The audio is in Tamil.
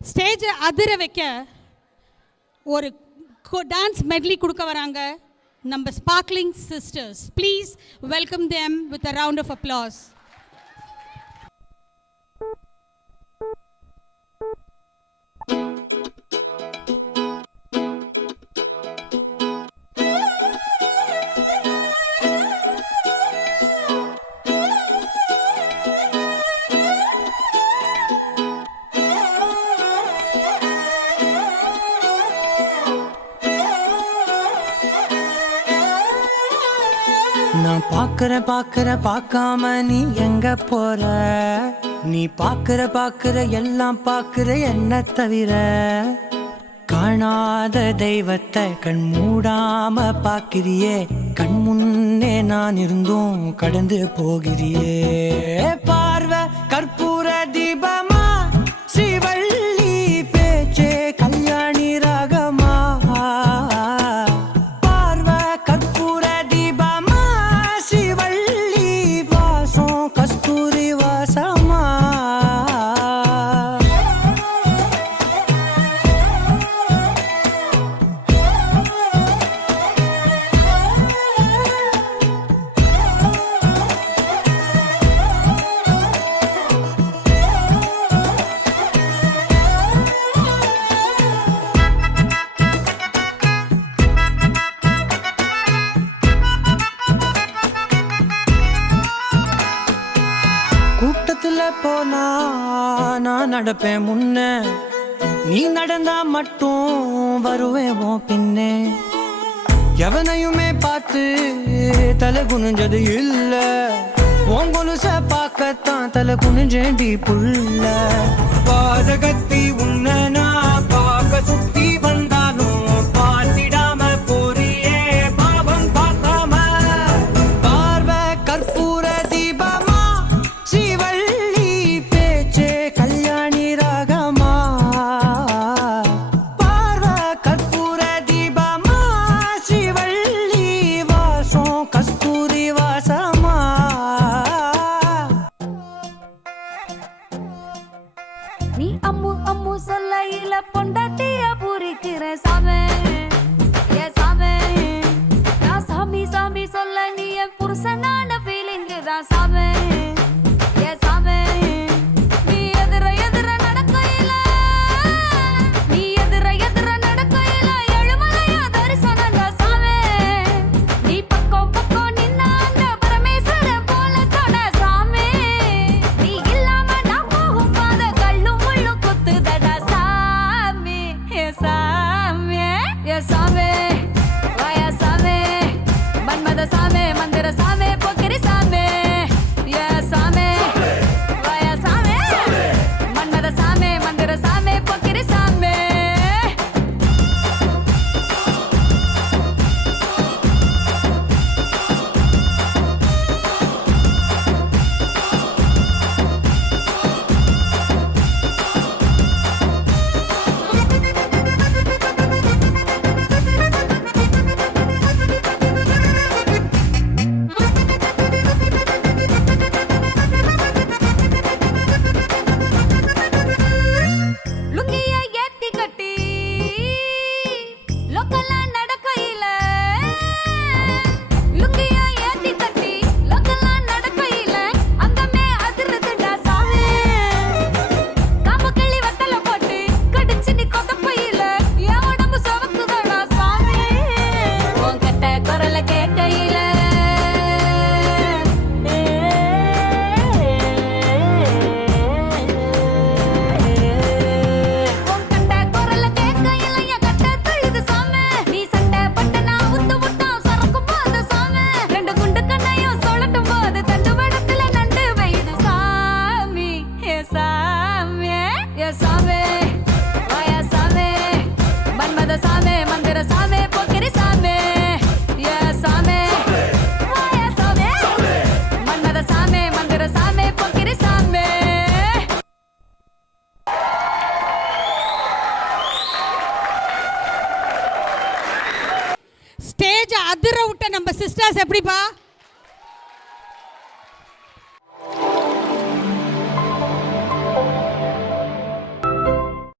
ஸ்டேஜை அதிர வைக்க ஒரு டான்ஸ் மெட்லி கொடுக்க வராங்க நம்ம sparkling sisters. Please welcome them with a round of applause. நான் பாக்குற பார்க்காம நீ எங்க போற? நீ பாக்குற எல்லாம் பாக்குற என்ன தவிர. காணாத தெய்வத்தை கண் மூடாம பாக்கிறியே, கண் முன்னே நான் இருந்தும் கடந்து போகிறியே. பார்வை கற்பூர தீபமா, ஸ்ரீவள்ளி பேச்சே கல்யாணி ராகமா. பார்வை கற்பூர தீபமா, ஸ்ரீவள்ளி வாசம் கஸ்தூரி வாசமா. கூட்டத்துல போனா நான் நடப்பேன் முன்ன, நீ நடந்தா மட்டும் வருவேன் உன் பின்னே. எவனையுமே பார்த்து தலை குனிஞ்சது இல்ல, உன் கொலுச பார்க்கத்தான் தலை குனிஞ்சேண்டி புள்ள. பாதகத்தி உன்ன நான் பார்க்க சுத்தி வந்தாலும் பார்த்திடாம போறியே பாவம் பார்க்காம. பார்வை கற்பூர தீபமா, ஸ்ரீவள்ளி பேச்சே கல்யாணி ராகமா. பார்வை கற்பூர தீபமா, ஸ்ரீவள்ளி வாசம் கஸ்தூரி வாசமா. நீ அம்மு அம்மு சொல்லையில பொண்டாட்டிய பூரிக்கிற சாமே, ஏ சாமே. நான் சாமி சாமி சொல்ல நீ என் புருஷனான ஃபீலிங் தான் சாமே, ஏ சாமே. நீ எதிர எதிர நடக்கையில, நீ எதிர எதிர நடக்கையில எழுமலையா தரிசனம் தான் சாமே. நீ பக்கம் பக்கம் நின்ன அந்த பரமேஸ்வரன் போல தொட சாமே. நீ இல்லாம நான் போகும் பாத கல்லும் முள்ளும் குத்துதடா சாமி, ஏ சாமி, ஏ சாமி. வாயா சாமி, மன்மத சாமி, மந்திர சாமி, பொக்கிரி சாமி, ஏ சாமி. வாயா சாமி, மன்மத சாமி, மந்திர சாமி, பொக்கிரி சாமி. லுங்கிய ஏத்தி கட்டி லோக்கலா நடக்கையில, லுங்கிய ஏத்தி கட்டி லோக்கலா நடக்கையில அங்கமே அதிருதுடா சாமி. காமக்கிளி வத்தல போட்டு கடிச்சு நீ கொதப்பையில என் உடம்பு சவக்குதடா சாமி. உன் கட்ட குரல கேட்கையில உன் கட்ட குரல கேட்கையில என் கட்ட தழுது சாமி. நீ சண்டை பட்டு நான் உத்து விட்டோம் சரக்கும் போது சாமி. ரெண்டு குண்டு கண்ணையும் சொல்லட்டும் போது தண்டு வடத்துல நண்டு வைது சாமி, ஏ சாமி, ஏ சாமி. வாயா சாமி, மன்மத சாமி, மந்திர சாமி, பொக்கிரி சாமி, ஏ சாமி. வாயா சாமி, மன்மத சாமி, மந்திர சாமி, பொக்கிரி சாமி. ஸ்டேஜை அதிர விட்ட நம்ம சிஸ்டர்ஸ் எப்படிப்பா?